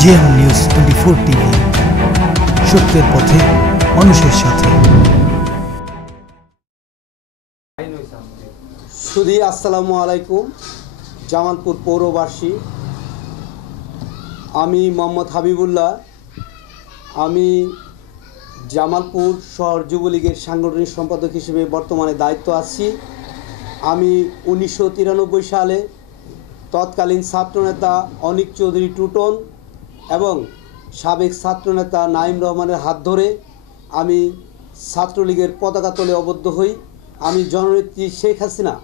GM news 24 TV, সত্যের পথে মানুষের সাথে। সুধী আসসালামু আলাইকুম। জামালপুর পৌরবাসী, আমি মোহাম্মদ হাবিবুল্লাহ। আমি জামালপুর শহর যুবলীগের সাংগঠনিক সম্পাদক হিসেবে বর্তমানে দায়িত্ব আছি। আমি 1993 সালে তৎকালীন ছাত্রনেতা অনিক চৌধুরী টুটন এবং সাবেক ছাত্রনেতা নাঈম রহমানের হাত ধরে আমি ছাত্রলীগের পতাকা তলে আবদ্ধ হই। আমি জননেত্রী শেখ হাসিনা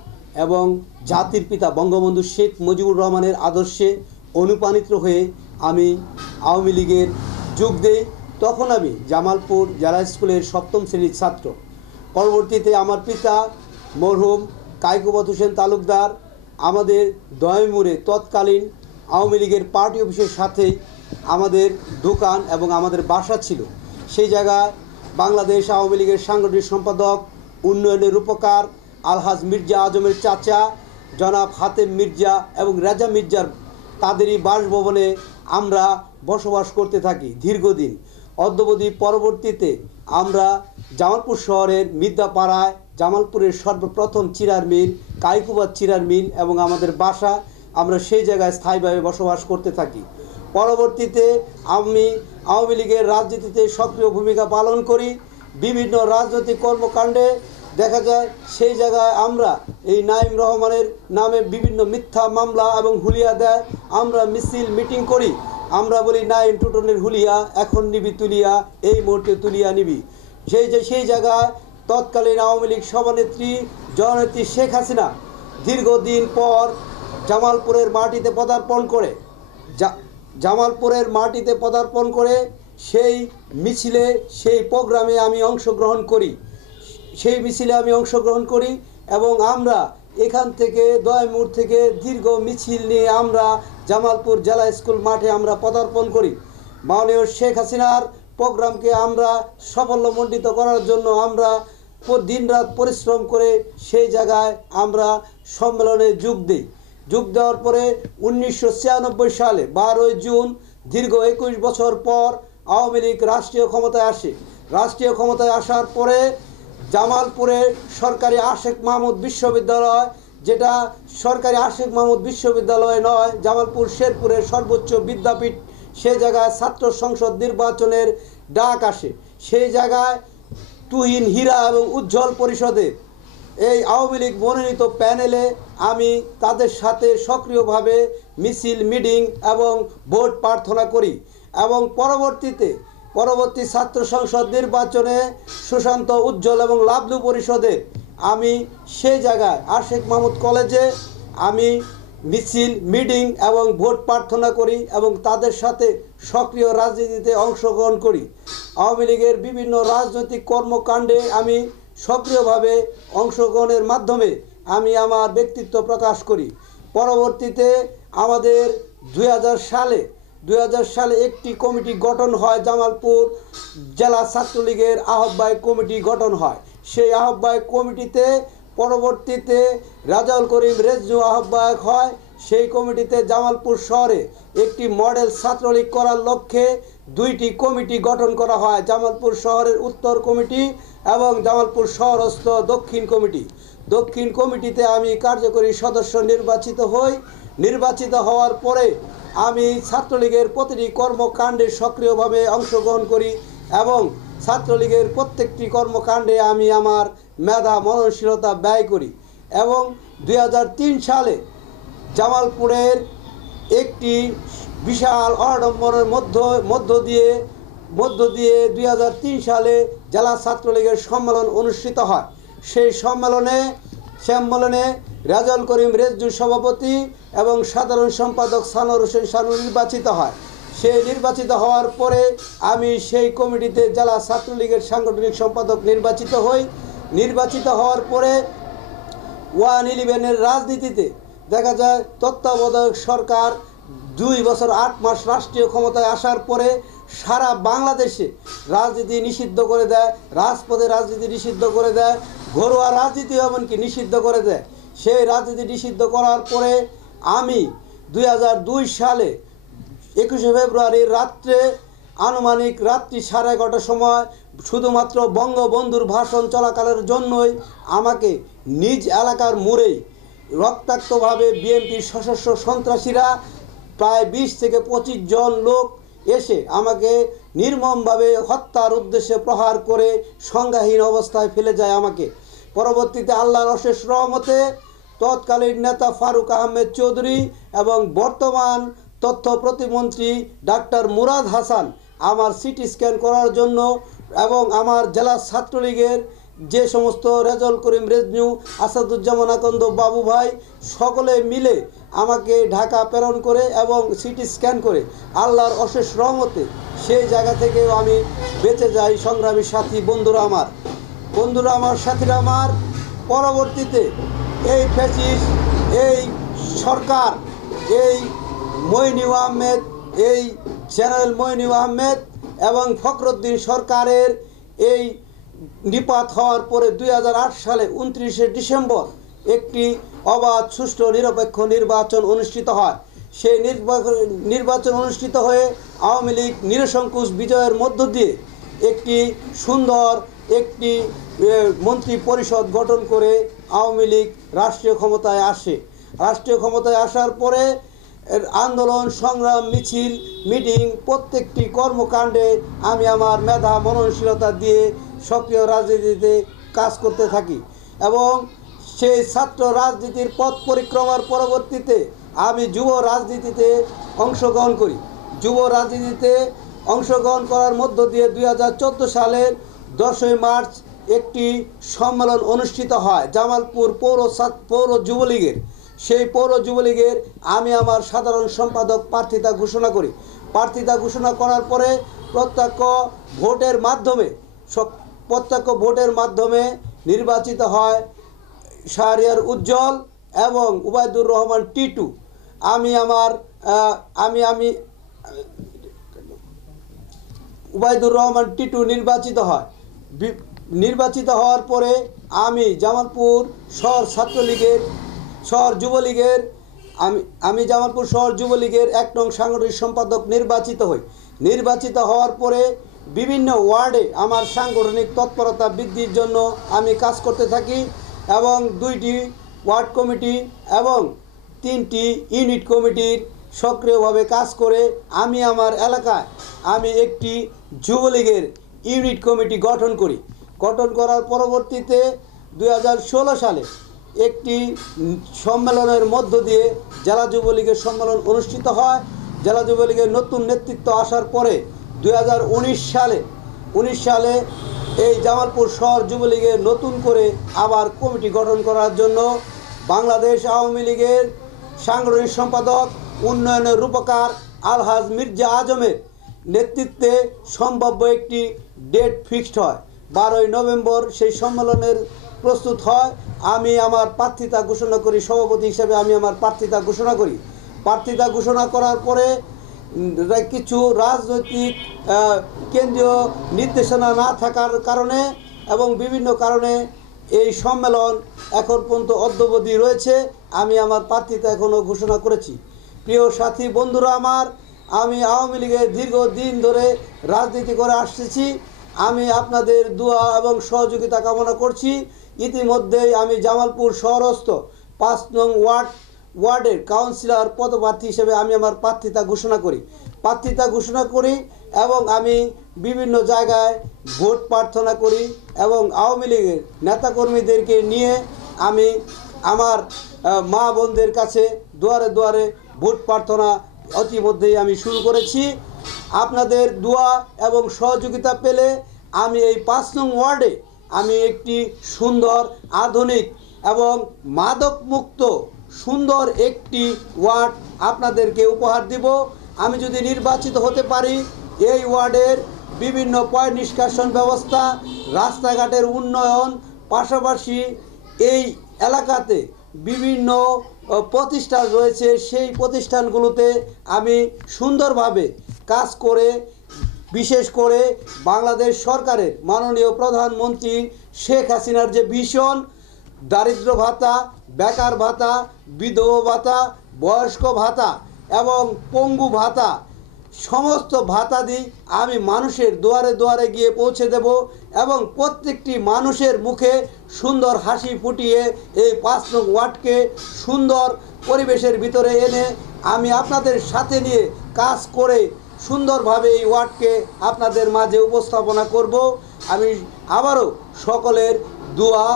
এবং জাতির পিতা বঙ্গবন্ধু শেখ মুজিবুর রহমানের আদর্শে অনুপ্রাণিত হয়ে আমি আওয়ামী লীগের যোগ দেই। তখন আমি জামালপুর জেলা স্কুলের 7ম শ্রেণীর ছাত্র। পরবর্তীতে আমার পিতা মরহুম কায়কোবাদ হোসেন তালুকদার আমাদের দয়ামুড়ে তৎকালীন আওয়ামী লীগের পার্টি অফিসের সাথেই আমাদের দোকান এবং আমাদের বাসা ছিল। সেই জায়গায় বাংলাদেশ আওয়ামী লীগের সাংগঠনিক সম্পাদক, উন্নয়নের রূপকার আলহাজ মির্জা আজমের চাচা জনাব হাতেম মির্জা এবং রাজা মির্জার তাদেরই বাসভবনে আমরা বসবাস করতে থাকি দীর্ঘদিন অদ্যাবধি। পরবর্তীতে আমরা জামালপুর শহরের মির্জাপাড়ায় জামালপুরের সর্বপ্রথম চিরার মিল, কায়কোবাদ চিরার মিল এবং আমাদের বাসা, আমরা সেই জায়গায় স্থায়ীভাবে বসবাস করতে থাকি। পরবর্তীতে আমি আওয়ামী লীগের রাজনীতিতে সক্রিয় ভূমিকা পালন করি। বিভিন্ন রাজনৈতিক কর্মকাণ্ডে দেখা যায় সেই জায়গায় আমরা এই নাঈম রহমানের নামে বিভিন্ন মিথ্যা মামলা এবং হুলিয়া দেয়। আমরা মিছিল মিটিং করি, আমরা বলি নাঈম টুটনের হুলিয়া এখন নিবি তুলিয়া, এই মুহূর্তে তুলিয়া নিবি। সেই জায়গায় তৎকালীন আওয়ামী লীগ সভানেত্রী জননেত্রী শেখ হাসিনা দীর্ঘদিন পর জামালপুরের মাটিতে পদার্পণ করে সেই মিছিলে, সেই প্রোগ্রামে আমি অংশগ্রহণ করি এবং আমরা এখান থেকে দয়ামুড় থেকে দীর্ঘ মিছিল নিয়ে আমরা জামালপুর জেলা স্কুল মাঠে আমরা পদার্পণ করি। মাননীয় শেখ হাসিনার প্রোগ্রামকে আমরা সাফল্যমণ্ডিত করার জন্য আমরা দিনরাত পরিশ্রম করে সেই জায়গায় আমরা সম্মেলনে যোগ দেওয়ার পরে 1996 সালে 12 জুন দীর্ঘ 21 বছর পর আওয়ামী লীগ রাষ্ট্রীয় ক্ষমতায় আসে। রাষ্ট্রীয় ক্ষমতায় আসার পরে জামালপুরে সরকারি আশেক মাহমুদ বিশ্ববিদ্যালয়, যেটা সরকারি আশেক মাহমুদ বিশ্ববিদ্যালয় নয়, জামালপুর শেরপুরের সর্বোচ্চ বিদ্যাপীঠ, সেই জায়গায় ছাত্র সংসদ নির্বাচনের ডাক আসে। সেই জায়গায় তুহিন, হীরা এবং উজ্জ্বল পরিষদের এই আওয়ামী লীগ মনোনীত প্যানেলে আমি তাদের সাথে সক্রিয়ভাবে মিছিল, মিটিং এবং ভোট প্রার্থনা করি এবং পরবর্তী ছাত্র সংসদ নির্বাচনে সুশান্ত, উজ্জ্বল এবং লাভলু পরিষদে আমি সেই জায়গায় আশেক মাহমুদ কলেজে আমি মিছিল, মিটিং এবং ভোট প্রার্থনা করি এবং তাদের সাথে সক্রিয় রাজনীতিতে অংশগ্রহণ করি। আওয়ামী লীগের বিভিন্ন রাজনৈতিক কর্মকাণ্ডে আমি সক্রিয়ভাবে অংশগ্রহণের মাধ্যমে আমি আমার ব্যক্তিত্ব প্রকাশ করি। পরবর্তীতে আমাদের 2000 সালে একটি কমিটি গঠন হয়, জামালপুর জেলা ছাত্রলীগের আহ্বায়ক কমিটি গঠন হয়। সেই আহ্বায়ক কমিটিতে পরবর্তীতে রাজাউল করিম রেজনু আহ্বায়ক হয়। সেই কমিটিতে জামালপুর শহরে একটি মডেল ছাত্রলীগ করার লক্ষ্যে 2টি কমিটি গঠন করা হয়, জামালপুর শহরের উত্তর কমিটি এবং জামালপুর শহরস্থ দক্ষিণ কমিটি। দক্ষিণ কমিটিতে আমি কার্যকরী সদস্য নির্বাচিত হওয়ার পরে আমি ছাত্রলীগের প্রতিটি কর্মকাণ্ডে সক্রিয়ভাবে অংশগ্রহণ করি এবং ছাত্রলীগের প্রত্যেকটি কর্মকাণ্ডে আমি আমার মেধা, মননশীলতা ব্যয় করি এবং 2003 সালে জামালপুরের একটি বিশাল অডম্বরের মধ্য দিয়ে 2003 সালে জেলা ছাত্রলীগের সম্মেলন অনুষ্ঠিত হয়। সেই সম্মেলনে রাজাউল করিম রেজনু সভাপতি এবং সাধারণ সম্পাদক সানোয়ার হোসেন শানু নির্বাচিত হয়। সেই নির্বাচিত হওয়ার পরে আমি সেই কমিটিতে জেলা ছাত্রলীগের সাংগঠনিক সম্পাদক নির্বাচিত হই। নির্বাচিত হওয়ার পরে 111-এর রাজনীতিতে দেখা যায় তত্ত্বাবধায়ক সরকার 2 বছর 8 মাস রাষ্ট্রীয় ক্ষমতায় আসার পরে সারা বাংলাদেশে রাজনীতি নিষিদ্ধ করে দেয়, রাজপথে রাজনীতি নিষিদ্ধ করে দেয়, ঘরোয়া রাজনীতি এমনকি নিষিদ্ধ করে দেয়। সেই রাজনীতি নিষিদ্ধ করার পরে আমি 2002 সালে 21শে ফেব্রুয়ারির রাত্রে আনুমানিক রাত্রি 11:30টার সময় শুধুমাত্র বঙ্গবন্ধুর ভাষণ চলাকালের জন্যই আমাকে নিজ এলাকার মোড়েই রক্তাক্তভাবে বিএনপির সশস্ত্র সন্ত্রাসীরা প্রায় 20 থেকে 25 জন লোক এসে আমাকে নির্মমভাবে হত্যার উদ্দেশ্যে প্রহার করে সংজ্ঞাহীন অবস্থায় ফেলে যায় আমাকে। পরবর্তীতে আল্লাহর অশেষ রহমতে তৎকালীন নেতা ফারুক আহমেদ চৌধুরী এবং বর্তমান তথ্য প্রতিমন্ত্রী ডাক্তার মুরাদ হাসান আমার সিটি স্ক্যান করার জন্য এবং আমার জেলা ছাত্রলীগের যে সমস্ত রেজল করিম রেজনু, আসাদুজ্জামান আকন্দ, বাবু ভাই সকলে মিলে আমাকে ঢাকা প্রেরণ করে এবং সিটি স্ক্যান করে আল্লাহর অশেষ রহমতে সেই জায়গা থেকেও আমি বেঁচে যাই। সংগ্রামী সাথী বন্ধুরা আমার সাথীরা আমার, পরবর্তীতে এই ফ্যাসিস্ট, এই সরকার, এই মইনু আহমেদ, এই জেনারেল মইনু আহমেদ এবং ফখরুদ্দিন সরকারের এই নিপাত হওয়ার পরে 2008 সালে 29শে ডিসেম্বর একটি অবাধ, সুষ্ঠু, নিরপেক্ষ নির্বাচন অনুষ্ঠিত হয়। সেই নির্বাচন অনুষ্ঠিত হয়ে আওয়ামী লীগ নিরসংকুচ বিজয়ের মধ্য দিয়ে একটি সুন্দর একটি মন্ত্রী পরিষদ গঠন করে আওয়ামী লীগ রাষ্ট্রীয় ক্ষমতায় আসে। রাষ্ট্রীয় ক্ষমতায় আসার পরে আন্দোলন, সংগ্রাম, মিছিল, মিটিং, প্রত্যেকটি কর্মকাণ্ডে আমি আমার মেধা, মননশীলতা দিয়ে সক্রিয় রাজনীতিতে কাজ করতে থাকি এবং সেই ছাত্র রাজনীতির পথ পরিক্রমার পরবর্তীতে আমি যুব রাজনীতিতে অংশগ্রহণ করি। যুব রাজনীতিতে অংশগ্রহণ করার মধ্য দিয়ে 2014 সালের 10ই মার্চ একটি সম্মেলন অনুষ্ঠিত হয় জামালপুর পৌর যুবলীগের। সেই পৌর যুবলীগের আমি আমার সাধারণ সম্পাদক প্রার্থিতা ঘোষণা করি। প্রার্থিতা ঘোষণা করার পরে প্রত্যক্ষ ভোটের মাধ্যমে নির্বাচিত হয় শাহরিয়ার উজ্জ্বল এবং উবাইদুর রহমান টিটু। উবাইদুর রহমান টিটু নির্বাচিত হয়। নির্বাচিত হওয়ার পরে আমি জামালপুর শহর ছাত্রলীগের জামালপুর শহর যুবলীগের 1 নং সাংগঠনিক সম্পাদক নির্বাচিত হই। নির্বাচিত হওয়ার পরে বিভিন্ন ওয়ার্ডে আমার সাংগঠনিক তৎপরতা বৃদ্ধির জন্য আমি কাজ করতে থাকি এবং 2টি ওয়ার্ড কমিটি এবং 3টি ইউনিট কমিটির সক্রিয়ভাবে কাজ করে আমি আমার এলাকায় একটি যুবলীগের ইউনিট কমিটি গঠন করি। গঠন করার পরবর্তীতে 2016 সালে একটি সম্মেলনের মধ্য দিয়ে জেলা যুবলীগের সম্মেলন অনুষ্ঠিত হয়। জেলা যুবলীগের নতুন নেতৃত্ব আসার পরে 2019 সালে এই জামালপুর শহর যুবলীগের নতুন করে আবার কমিটি গঠন করার জন্য বাংলাদেশ আওয়ামী লীগের সাংগঠনিক সম্পাদক, উন্নয়নের রূপকার আলহাজ মির্জা আজমের নেতৃত্বে সম্ভাব্য একটি ডেট ফিক্সড হয়। 12ই নভেম্বর সেই সম্মেলনের প্রস্তুত হয়। আমি আমার প্রার্থিতা ঘোষণা করি, সভাপতি হিসেবে আমি আমার প্রার্থিতা ঘোষণা করি। প্রার্থিতা ঘোষণা করার পরে কিছু রাজনৈতিক কেন্দ্রীয় নির্দেশনা না থাকার কারণে এবং বিভিন্ন কারণে এই সম্মেলন এখন পর্যন্ত অদ্যাবধি রয়েছে। আমি আমার প্রার্থিতা এখনও ঘোষণা করেছি। প্রিয় সাথী বন্ধুরা আমার, আমি আওয়ামী লীগের দীর্ঘদিন ধরে রাজনীতি করে আসতেছি। আমি আপনাদের দোয়া এবং সহযোগিতা কামনা করছি। ইতিমধ্যেই আমি জামালপুর শহরস্থ 5 নং ওয়ার্ডের কাউন্সিলর পদপ্রার্থী হিসেবে আমি আমার প্রার্থিতা ঘোষণা করি এবং আমি বিভিন্ন জায়গায় ভোট প্রার্থনা করি এবং আওয়ামী লীগের নেতাকর্মীদেরকে নিয়ে আমি আমার মা বোনদের কাছে দুয়ারে দুয়ারে ভোট প্রার্থনা ইতিমধ্যেই আমি শুরু করেছি। আপনাদের দোয়া এবং সহযোগিতা পেলে আমি এই 5 নং ওয়ার্ডে আমি একটি সুন্দর, আধুনিক এবং মাদকমুক্ত সুন্দর একটি ওয়ার্ড আপনাদেরকে উপহার দিব। আমি যদি নির্বাচিত হতে পারি, এই ওয়ার্ডের বিভিন্ন পয় নিষ্কাশন ব্যবস্থা, রাস্তাঘাটের উন্নয়ন, পাশাপাশি এই এলাকাতে বিভিন্ন প্রতিষ্ঠান রয়েছে, সেই প্রতিষ্ঠানগুলোতে আমি সুন্দরভাবে কাজ করে, বিশেষ করে বাংলাদেশ সরকারের মাননীয় প্রধানমন্ত্রী শেখ হাসিনার যে ভিশন, দারিদ্র ভাতা, বেকার ভাতা, বিধবা ভাতা, বয়স্ক ভাতা এবং পঙ্গু ভাতা, সমস্ত ভাতাদি আমি মানুষের দুয়ারে দুয়ারে গিয়ে পৌঁছে দেব এবং প্রত্যেকটি মানুষের মুখে সুন্দর হাসি ফুটিয়ে এই 5 নং ওয়ার্ডকে সুন্দর পরিবেশের ভিতরে এনে আমি আপনাদের সাথে নিয়ে কাজ করে সুন্দরভাবে এই ওয়ার্ডকে আপনাদের মাঝে উপস্থাপনা করব। আমি আবারও সকলের দোয়া,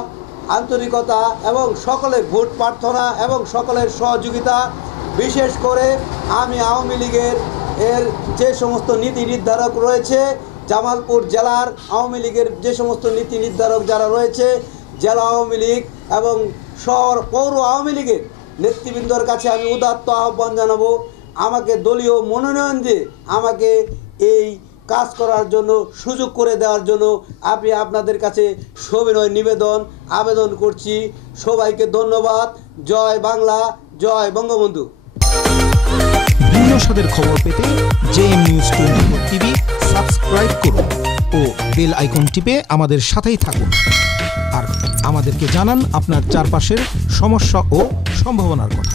আন্তরিকতা এবং সকলের ভোট প্রার্থনা এবং সকলের সহযোগিতা, বিশেষ করে আমি আওয়ামী লীগের যে সমস্ত নীতি নির্ধারক রয়েছে, জামালপুর জেলার আওয়ামী লীগের যে সমস্ত নীতি নির্ধারক যারা রয়েছে, জেলা আওয়ামী লীগ এবং শহর পৌর আওয়ামী লীগের নেতৃবৃন্দর কাছে আমি উদাত্ত আহ্বান জানাবো, আমাকে দলীয় মনোনয়ন দিয়ে আমাকে এই কাজ করার জন্য সুযোগ করে দেওয়ার জন্য আমি আপনাদের কাছে সবিনয় আবেদন করছি। সবাইকে ধন্যবাদ। জয় বাংলা, জয় বঙ্গবন্ধু। ভিন্ন স্বাদের খবর পেতে জেএম নিউজ 24 টিভি সাবস্ক্রাইব করুন ও বেল আইকন টিপে আমাদের সাথেই থাকুন। আর আমাদেরকে জানান আপনার চারপাশের সমস্যা ও সম্ভাবনার কথা।